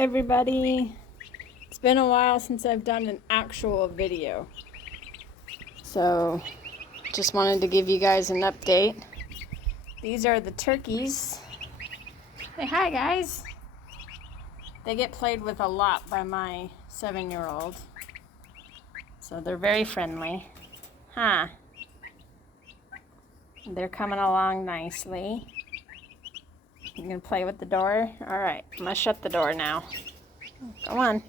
everybody. It's been a while since I've done an actual video. So, just wanted to give you guys an update. These are the turkeys. Say hi, guys. They get played with a lot by my 7-year-old. So they're very friendly. Huh. They're coming along nicely. You gonna play with the door? Alright, I'm gonna shut the door now. Go on.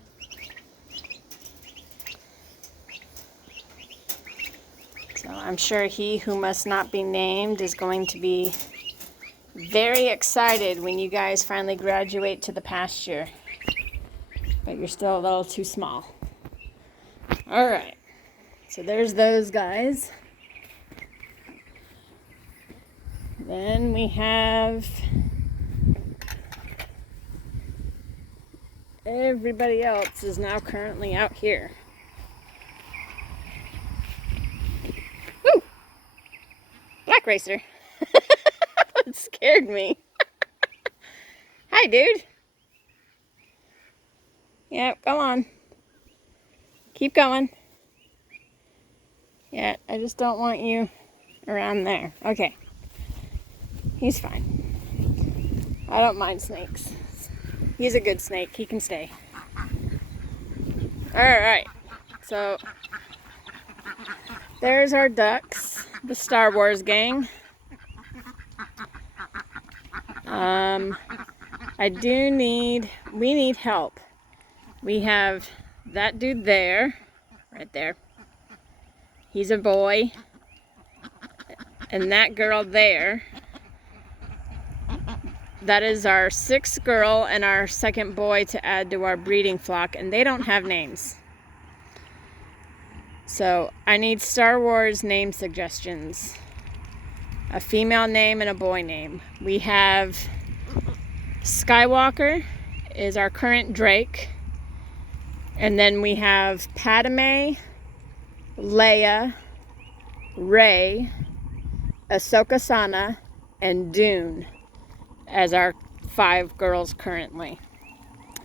So I'm sure he who must not be named is going to be very excited when you guys finally graduate to the pasture. But you're still a little too small. Alright, so there's those guys. Then we have everybody else is now currently out here. Woo! Black racer. That scared me. Hi, dude. Yeah, go on. Keep going. Yeah, I just don't want you around there. Okay. He's fine. I don't mind snakes. He's a good snake. He can stay. Alright. So, there's our ducks. The Star Wars gang. We need help. We have that dude there. Right there. He's a boy. And that girl there. That is our 6th girl and our 2nd boy to add to our breeding flock, and they don't have names. So I need Star Wars name suggestions. A female name and a boy name. We have Skywalker is our current Drake. And then we have Padme, Leia, Rey, Ahsoka Sana, and Dune as our 5 girls currently.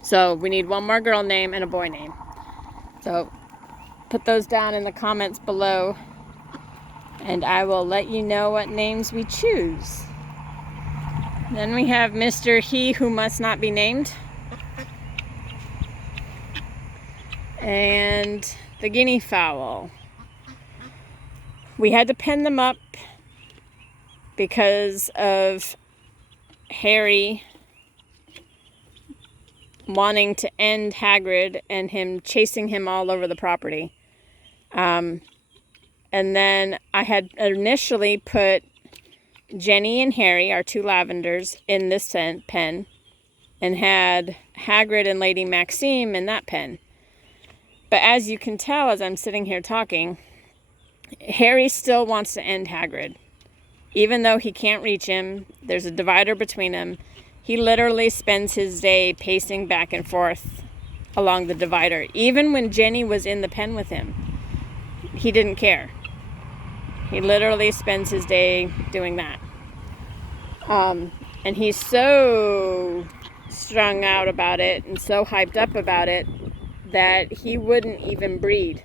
So we need one more girl name and a boy name. So put those down in the comments below and I will let you know what names we choose. Then we have Mr. He Who Must Not Be Named. And the guinea fowl. We had to pen them up because of Harry wanting to end Hagrid and him chasing him all over the property. And then I had initially put Jenny and Harry, our 2 lavenders, in this pen and had Hagrid and Lady Maxime in that pen. But as you can tell as I'm sitting here talking, Harry still wants to end Hagrid. Even though he can't reach him, there's a divider between them. He literally spends his day pacing back and forth along the divider. Even when Jenny was in the pen with him, he didn't care. He literally spends his day doing that. And he's so strung out about it and so hyped up about it that he wouldn't even breed.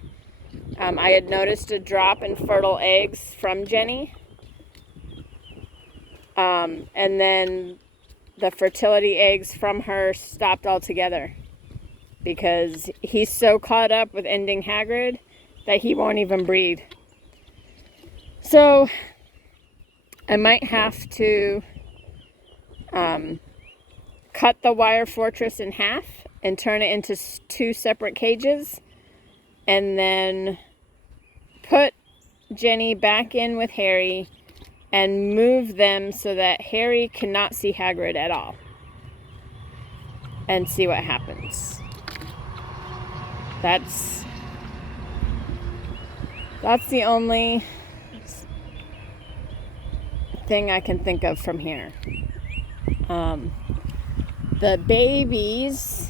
I had noticed a drop in fertile eggs from Jenny. And then the fertility eggs from her stopped altogether because he's so caught up with ending Hagrid that he won't even breed. So I might have to cut the wire fortress in half and turn it into 2 separate cages and then put Jenny back in with Harry and move them so that Harry cannot see Hagrid at all. And see what happens. That's the only thing I can think of from here. The babies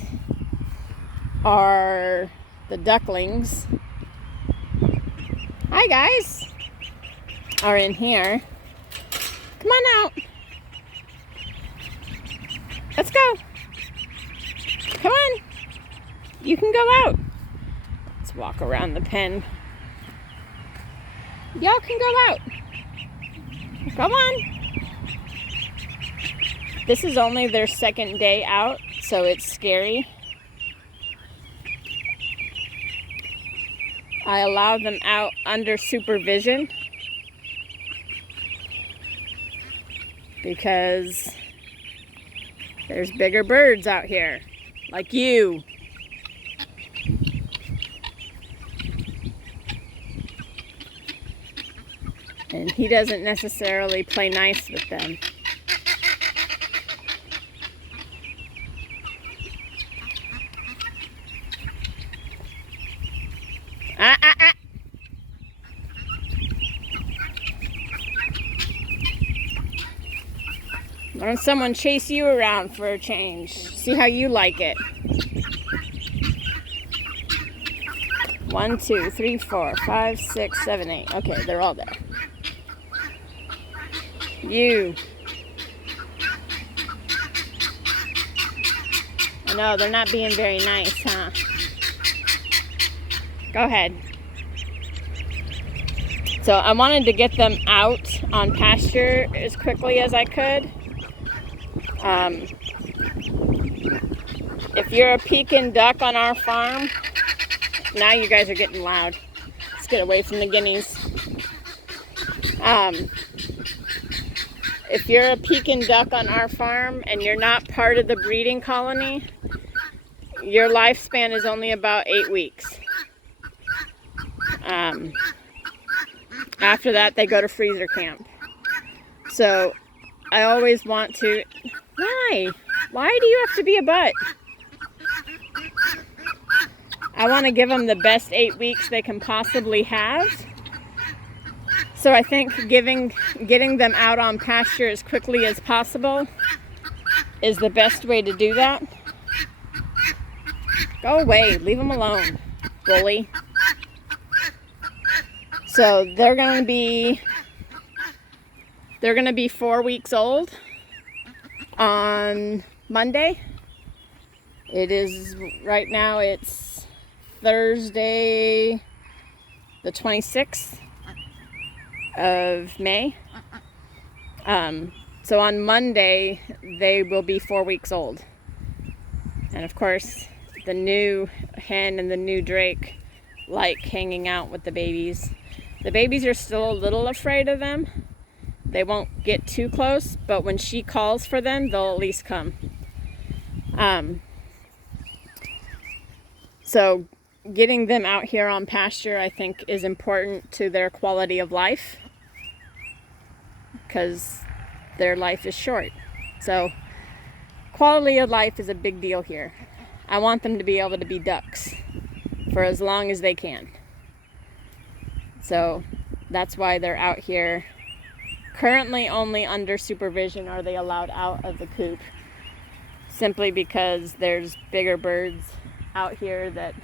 are the ducklings. Hi, guys. Are in here. Come on out. Let's go. Come on. You can go out. Let's walk around the pen. Y'all can go out. Come on. This is only their second day out, so it's scary. I allow them out under supervision because there's bigger birds out here, like you. And he doesn't necessarily play nice with them. Why don't someone chase you around for a change? See how you like it. 1, 2, 3, 4, 5, 6, 7, 8. Okay, they're all there. You. I know, they're not being very nice, huh? Go ahead. So I wanted to get them out on pasture as quickly as I could. If you're a Pekin duck on our farm, now you guys are getting loud. Let's get away from the guineas. If you're a Pekin duck on our farm and you're not part of the breeding colony, your lifespan is only about 8 weeks. After that, they go to freezer camp. So I always want to... Why do you have to be a butt? I want to give them the best 8 weeks they can possibly have. So I think getting them out on pasture as quickly as possible is the best way to do that. Go away, leave them alone, bully. So they're gonna be 4 weeks old on Monday. Right now it's Thursday the 26th of May. So on Monday they will be 4 weeks old. And of course the new hen and the new drake like hanging out with the babies. The babies are still a little afraid of them. They won't get too close, but when she calls for them, they'll at least come. So getting them out here on pasture, I think, is important to their quality of life because their life is short. So quality of life is a big deal here. I want them to be able to be ducks for as long as they can. So that's why they're out here. Currently only under supervision are they allowed out of the coop, simply because there's bigger birds out here that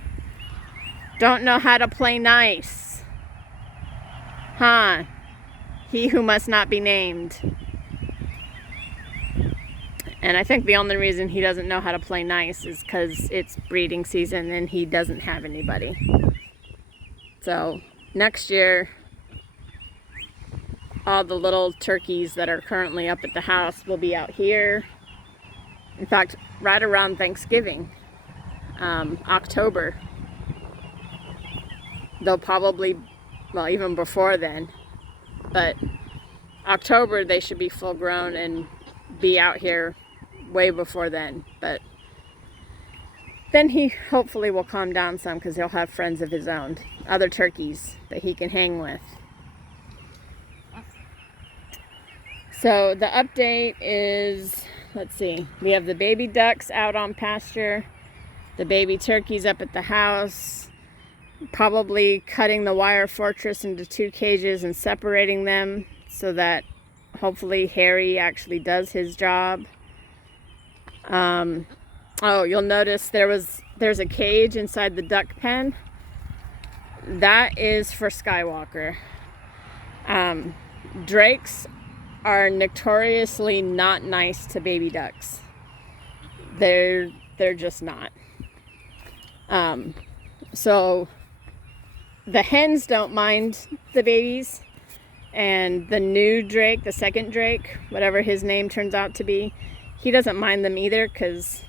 don't know how to play nice. Huh? He who must not be named. And I think the only reason he doesn't know how to play nice is because it's breeding season and he doesn't have anybody. So next year, all the little turkeys that are currently up at the house will be out here. In fact, right around Thanksgiving, October, they'll probably, well, even before then, but October they should be full grown and be out here way before then. But then he hopefully will calm down some because he'll have friends of his own, other turkeys that he can hang with. So the update is, let's see, we have the baby ducks out on pasture, the baby turkeys up at the house, probably cutting the wire fortress into 2 cages and separating them so that hopefully Harry actually does his job. Oh, you'll notice there's a cage inside the duck pen. That is for Skywalker. Drakes are notoriously not nice to baby ducks. They're they're just not. So the hens don't mind the babies, and the new Drake, the second Drake, whatever his name turns out to be, he doesn't mind them either because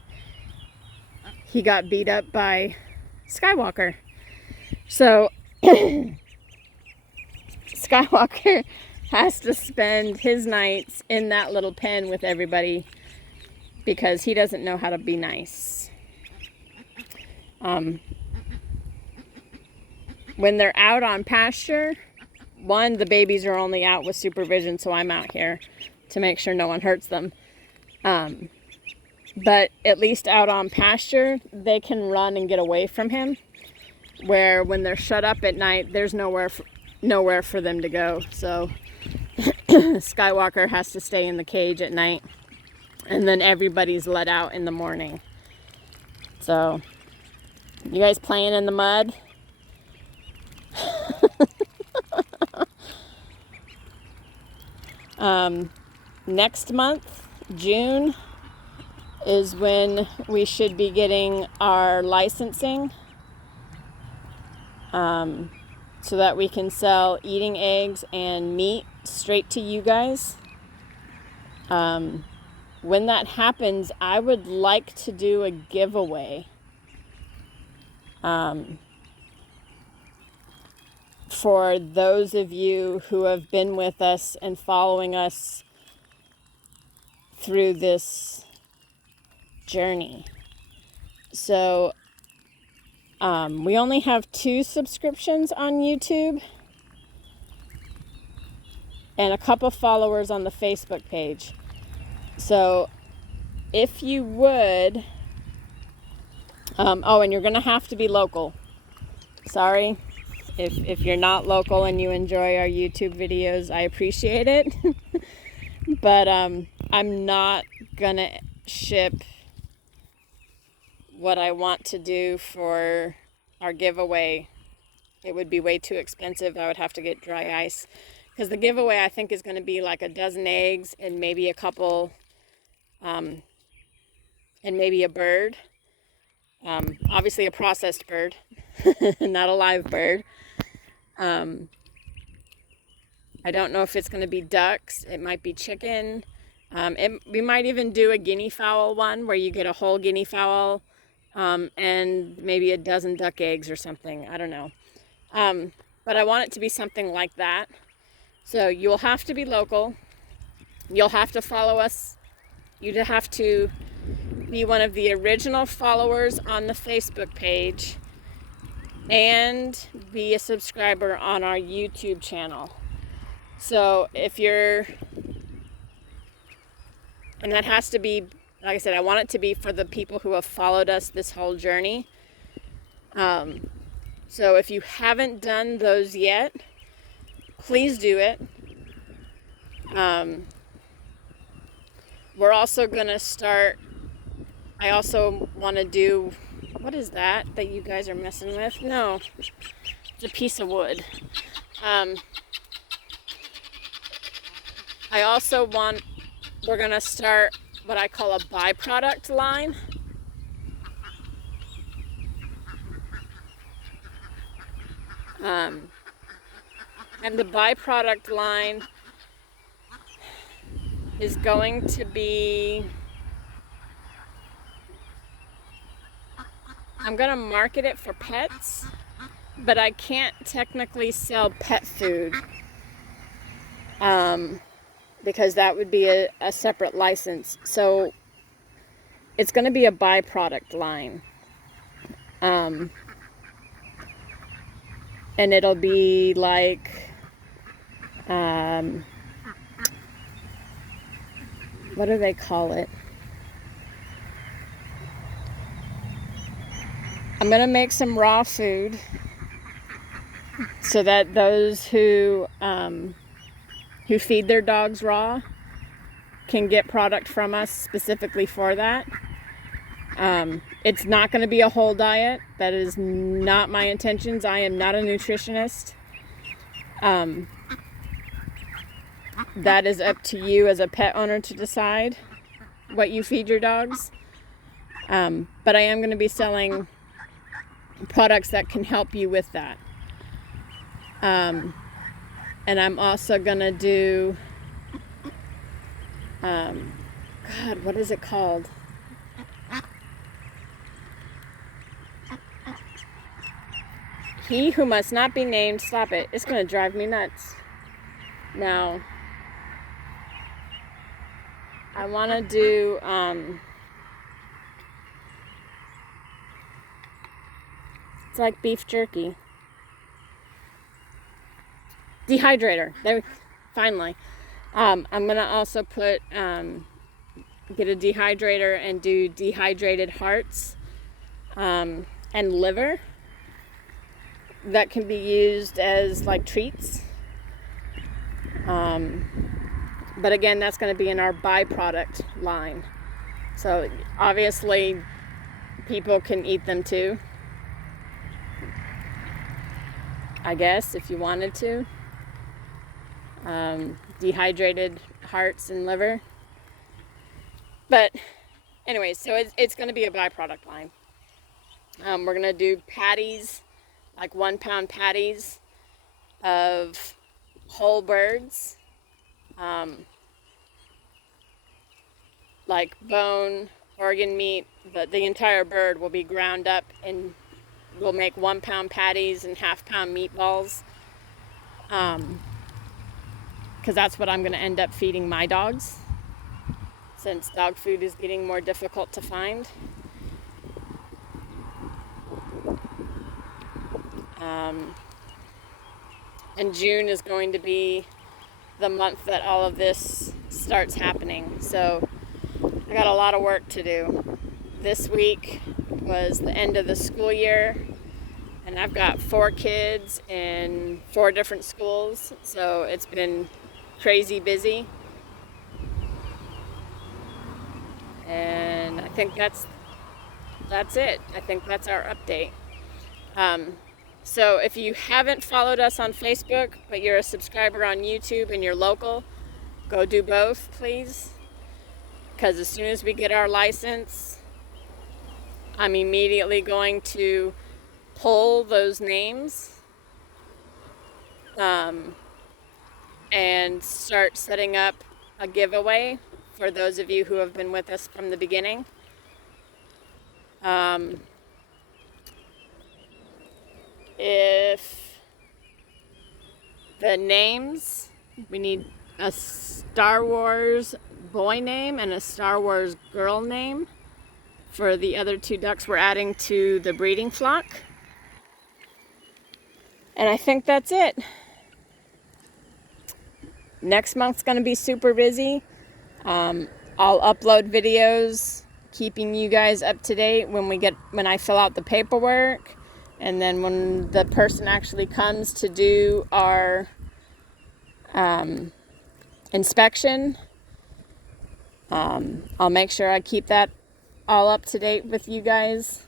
he got beat up by Skywalker. So Skywalker has to spend his nights in that little pen with everybody because he doesn't know how to be nice. When they're out on pasture, the babies are only out with supervision, so I'm out here to make sure no one hurts them. But at least out on pasture, they can run and get away from him, where when they're shut up at night, there's nowhere for them to go. So Skywalker has to stay in the cage at night, and then everybody's let out in the morning. So, you guys playing in the mud? Next month, June, is when we should be getting our licensing, so that we can sell eating eggs and meat straight to you guys. When that happens, I would like to do a giveaway. For those of you who have been with us and following us through this journey. So, we only have 2 subscriptions on YouTube and a couple followers on the Facebook page. So, if you would, and you're going to have to be local. Sorry. If you're not local and you enjoy our YouTube videos, I appreciate it. But I'm not gonna ship what I want to do for our giveaway. It would be way too expensive. I would have to get dry ice. Because the giveaway, I think, is going to be like a dozen eggs and maybe a couple, and maybe a bird. Obviously a processed bird, not a live bird. I don't know if it's going to be ducks. It might be chicken. We might even do a guinea fowl one where you get a whole guinea fowl, and maybe a dozen duck eggs or something. I don't know. But I want it to be something like that. So you'll have to be local. You'll have to follow us. You'd have to be one of the original followers on the Facebook page and be a subscriber on our YouTube channel. So if you're, and that has to be, like I said, I want it to be for the people who have followed us this whole journey. So if you haven't done those yet, please do it. We're also going to start, I also want to do, what is that you guys are messing with? No, it's a piece of wood. I also we're going to start what I call a byproduct line. And the byproduct line is going to be, I'm going to market it for pets, but I can't technically sell pet food, because that would be a separate license. So it's going to be a byproduct line. And it'll be like, what do they call it? I'm going to make some raw food so that those who feed their dogs raw can get product from us specifically for that. It's not going to be a whole diet. That is not my intentions. I am not a nutritionist. That is up to you as a pet owner to decide what you feed your dogs. But I am going to be selling products that can help you with that. And I'm also going to do, God, what is it called? He who must not be named, stop it. It's going to drive me nuts. Now, I want to do, it's like beef jerky. Dehydrator. There, finally. I'm going to also put, get a dehydrator and do dehydrated hearts and liver that can be used as like treats. But again, that's going to be in our byproduct line. So obviously people can eat them too, I guess, if you wanted to. Dehydrated hearts and liver. But anyways, so it's going to be a byproduct line. We're going to do patties, like 1 pound patties of whole birds, like bone, organ meat, but the entire bird will be ground up, and we'll make 1 pound patties and 1/2 pound meatballs, because that's what I'm going to end up feeding my dogs, since dog food is getting more difficult to find. And June is going to be the month that all of this starts happening. So I got a lot of work to do. This week was the end of the school year, and I've got 4 kids in 4 different schools. So it's been crazy busy. And I think that's it. I think that's our update. So if you haven't followed us on Facebook, but you're a subscriber on YouTube and you're local, go do both, please. Because as soon as we get our license, I'm immediately going to pull those names and start setting up a giveaway for those of you who have been with us from the beginning. If the names, we need a Star Wars boy name and a Star Wars girl name for the other 2 ducks we're adding to the breeding flock. And I think that's it. Next month's going to be super busy. I'll upload videos keeping you guys up to date when I fill out the paperwork, and then when the person actually comes to do our inspection, I'll make sure I keep that all up to date with you guys.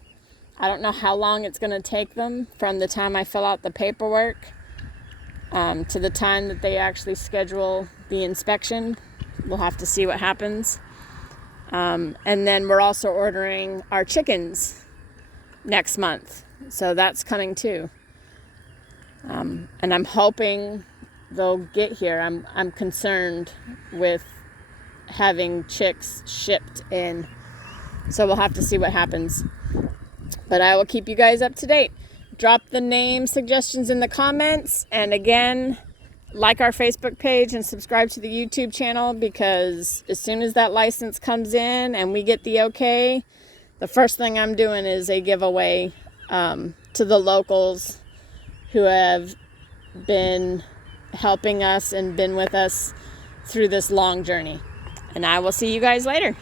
I don't know how long it's going to take them from the time I fill out the paperwork to the time that they actually schedule the inspection. We'll have to see what happens. And then we're also ordering our chickens next month. So that's coming too. And I'm hoping they'll get here. I'm concerned with having chicks shipped in. So we'll have to see what happens. But I will keep you guys up to date. Drop the name suggestions in the comments. And again, like our Facebook page and subscribe to the YouTube channel, because as soon as that license comes in and we get the okay, the first thing I'm doing is a giveaway to the locals who have been helping us and been with us through this long journey. And I will see you guys later.